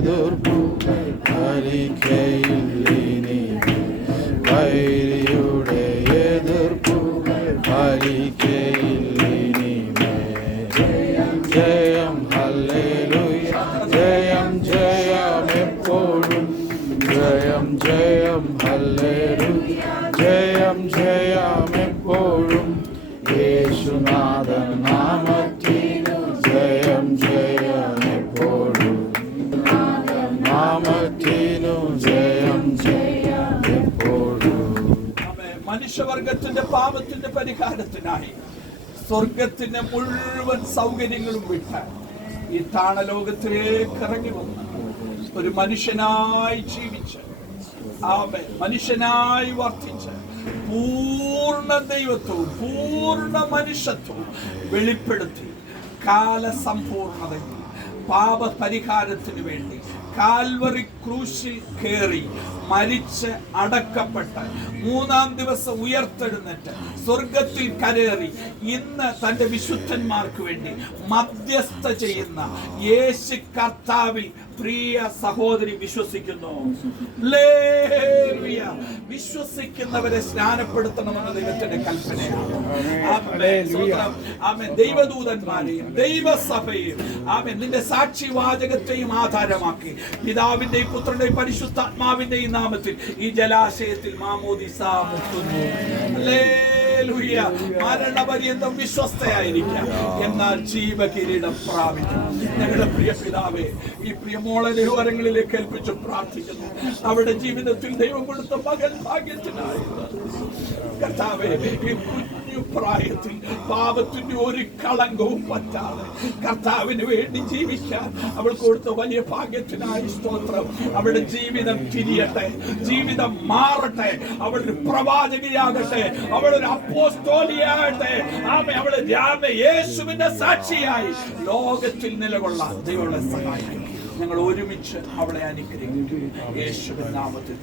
എതിർപ്പുകൾ ഫലിക്കയില്ലിനി, വൈരിയുടെ എതിർപ്പുകൾ ഫലിക്കയില്ലിനി. ജയം ഹല്ലേലൂയ, ജയം ജയം എപ്പോഴും, ജയം ജയം ഹല്ലേലൂയ, ജയം ജയം എപ്പോഴും. യേശുനാഥൻ നാമത്തിനു ജയം ജയം എപ്പോഴും, നാമത്തിനു ജയം ജയം എപ്പോഴും. മനുഷ്യവർഗത്തിന്റെ പാപത്തിന്റെ പരിഹാരത്തിനായി സ്വർഗത്തിന്റെ മുഴുവൻ സൗകര്യങ്ങളും വിട്ട് ഈ താണലോകത്തിലേക്ക് ഇറങ്ങി വന്ന് ഒരു മനുഷ്യനായി ജീവിച്ച്, മനുഷ്യനായി വർത്തിച്ച്, പൂർണ്ണ ദൈവത്വവും പൂർണ്ണ മനുഷ്യത്വവും വെളിപ്പെടുത്തി കാലസമ്പൂർണതയിൽ പാപപരിഹാരത്തിന് വേണ്ടി കാൽവറി ക്രൂശിൽ കയറി മരിച്ച് അടക്കപ്പെട്ട് മൂന്നാം ദിവസം ഉയർത്തെഴുന്നേറ്റ് സ്വർഗത്തിൽ കരേറി ഇന്ന് തന്റെ വിശുദ്ധന്മാർക്ക് വേണ്ടി മധ്യസ്ഥ ചെയ്യുന്ന യേശു കർത്താവിൽ പ്രിയ സഹോദരി വിശ്വസിക്കുന്നു. വിശ്വസിക്കുന്നവരെ സ്നാനപ്പെടുത്തണമെന്ന ദൈവത്തിന്റെ കൽപ്പനയാണ്. ദൈവദൂതന്മാരെയും ദൈവസഭയെയും നിന്റെ സാക്ഷിവാചകത്തെയും ആധാരമാക്കി പിതാവിന്റെയും പുത്രന്റെയും പരിശുദ്ധാത്മാവിന്റെയും നാമത്തിൽ ഈ ജലാശയത്തിൽ മാമോദിസ മുത്തുന്നു. മരണപര്യന്തം വിശ്വസ്തയായിരിക്കാം, എന്നാൽ ജീവകിരീടം പ്രാപിക്കും. ഞങ്ങളുടെ പ്രിയ പിതാവേ, ഈ പ്രിയമോളെ ദൈവകരങ്ങളിലേക്ക് ഏൽപ്പിച്ച് പ്രാർത്ഥിക്കുന്നു. അവരുടെ ജീവിതത്തിൽ ദൈവം കൊടുത്ത മകൻ ഭാഗ്യത്തിനായി കർത്താവേ, ഈ കുഞ്ഞു പ്രായത്തിൽ പാപത്തിന്റെ ഒരു കളങ്കവും പറ്റാതെ കർത്താവിന് വേണ്ടി ജീവിക്കാൻ അവൾ കൊടുത്ത വലിയ ഭാഗ്യത്തിനായി സ്തോത്രം. അവളുടെ ജീവിതം തിരിയട്ടെ, ജീവിതം മാറട്ടെ, അവളൊരു പ്രവാചകയാകട്ടെ, അവളൊരു അപ്പോസ്തോലിയാകട്ടെ. അവള് യേശുവിന്റെ സാക്ഷിയായി ലോകത്തിൽ നിലകൊള്ളാൻ ദൈവങ്ങളെ സഹായിക്കും. ഞങ്ങൾ ഒരുമിച്ച് അവളെ അനുഗ്രഹിക്കും യേശുവിൻ നാമത്തിൽ.